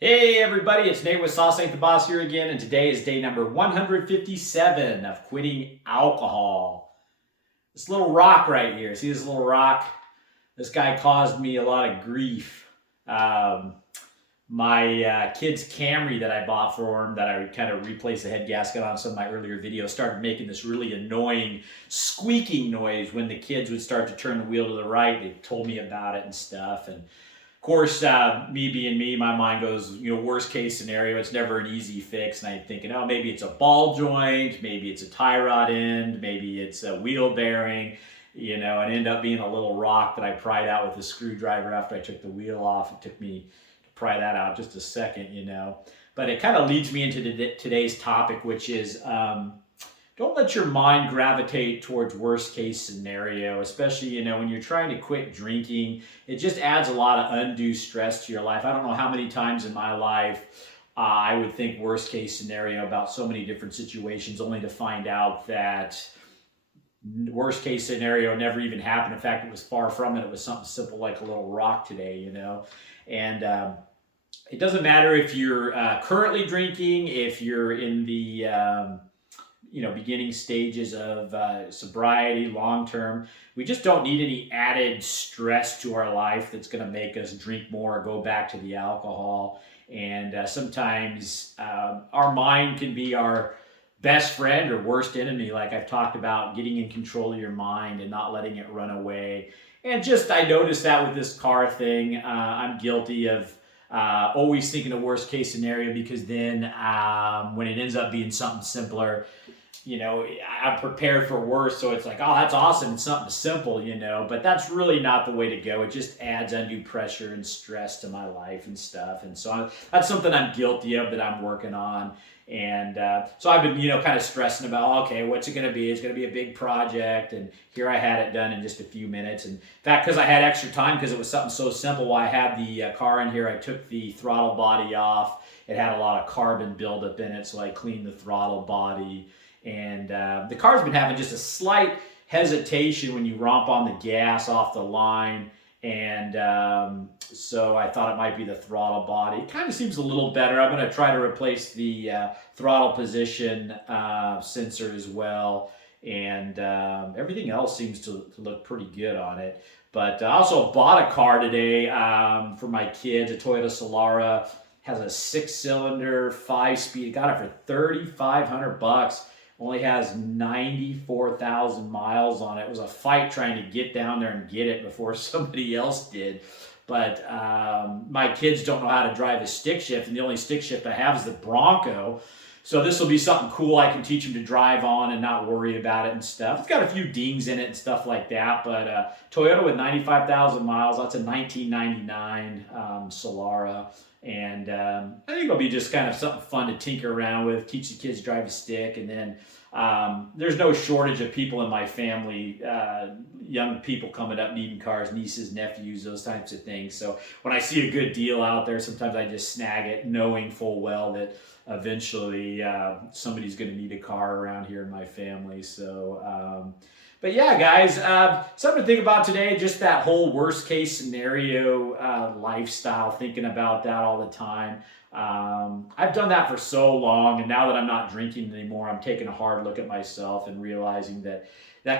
Hey everybody, it's Nate with Sauce Ain't the Boss here again, and today is day number 157 of quitting alcohol. This little rock right here, see this little rock? This guy caused me a lot of grief. Um, my kid's Camry that I bought for him, that I kind of replaced the head gasket on some of my earlier videos, started making this really annoying squeaking noise when the kids would start to turn the wheel to the right. They told me about it and stuff, and course, me being me, my mind goes, worst case scenario. It's never an easy fix. And I'm thinking, oh, maybe it's a ball joint, maybe it's a tie rod end, maybe it's a wheel bearing, and end up being a little rock that I pried out with a screwdriver after I took the wheel off. It took me to pry that out just a second. But it kind of leads me into today's topic, which is don't let your mind gravitate towards worst case scenario, especially when you're trying to quit drinking. It just adds a lot of undue stress to your life. I don't know how many times in my life I would think worst case scenario about so many different situations, only to find out that worst case scenario never even happened. In fact, it was far from it. It was something simple like a little rock today. And it doesn't matter if you're currently drinking, if you're in the beginning stages of sobriety, long term. We just don't need any added stress to our life that's going to make us drink more or go back to the alcohol. And sometimes our mind can be our best friend or worst enemy, like I've talked about, getting in control of your mind and not letting it run away. And just, I noticed that with this car thing. I'm guilty of always thinking a worst case scenario, because then when it ends up being something simpler, I'm prepared for worse. So it's like, oh, that's awesome. It's something simple. But that's really not the way to go. It just adds undue pressure and stress to my life and stuff. And so that's something I'm guilty of, that I'm working on. And so I've been, kind of stressing about, okay, what's it going to be? It's going to be a big project. And here I had it done in just a few minutes. And in fact, because I had extra time, because it was something so simple, while I had the car in here, I took the throttle body off. It had a lot of carbon buildup in it, so I cleaned the throttle body. And the car's been having just a slight hesitation when you romp on the gas off the line. And so I thought it might be the throttle body. It kind of seems a little better. I'm going to try to replace the throttle position sensor as well. And everything else seems to look pretty good on it. But I also bought a car today for my kids, a Toyota Solara. Has a 6-cylinder, 5-speed. Got it for $3,500. Only has 94,000 miles on it. It was a fight trying to get down there and get it before somebody else did. But my kids don't know how to drive a stick shift, and the only stick shift I have is the Bronco. So this will be something cool I can teach them to drive on and not worry about it and stuff. It's got a few dings in it and stuff like that, but Toyota with 95,000 miles, that's a 1999 Solara. And I think it'll be just kind of something fun to tinker around with, teach the kids to drive a stick. And then there's no shortage of people in my family, young people coming up needing cars, nieces, nephews, those types of things. So when I see a good deal out there, sometimes I just snag it, knowing full well that eventually somebody's going to need a car around here in my family. So but yeah, guys, something to think about today, just that whole worst case scenario lifestyle, thinking about that all the time. I've done that for so long, and now that I'm not drinking anymore, I'm taking a hard look at myself and realizing that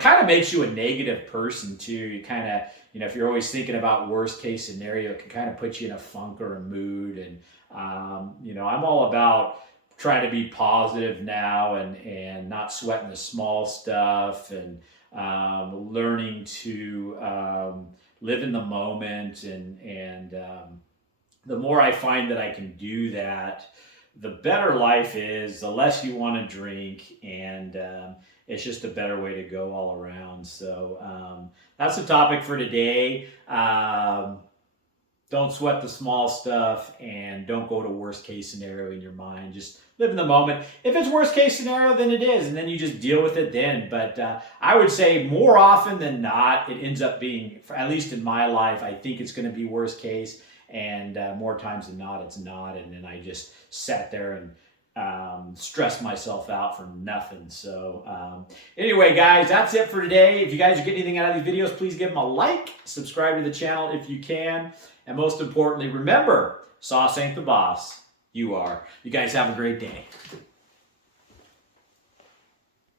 kind of makes you a negative person too. You kind of, if you're always thinking about worst case scenario, it can kind of put you in a funk or a mood. And I'm all about trying to be positive now, and not sweating the small stuff, and learning to live in the moment. And the more I find that I can do that, the better life is, the less you want to drink, and it's just a better way to go all around. So that's the topic for today. Don't sweat the small stuff, and don't go to worst case scenario in your mind. Just live in the moment. If it's worst case scenario, then it is, and then you just deal with it then. But I would say more often than not, it ends up being, at least in my life, I think it's going to be worst case, and more times than not, it's not. And then I just sat there and stress myself out for nothing. So anyway, guys, that's it for today. If you guys are getting anything out of these videos, please give them a like, subscribe to the channel if you can, and most importantly, remember, Sauce ain't the boss. You are. You guys have a great day.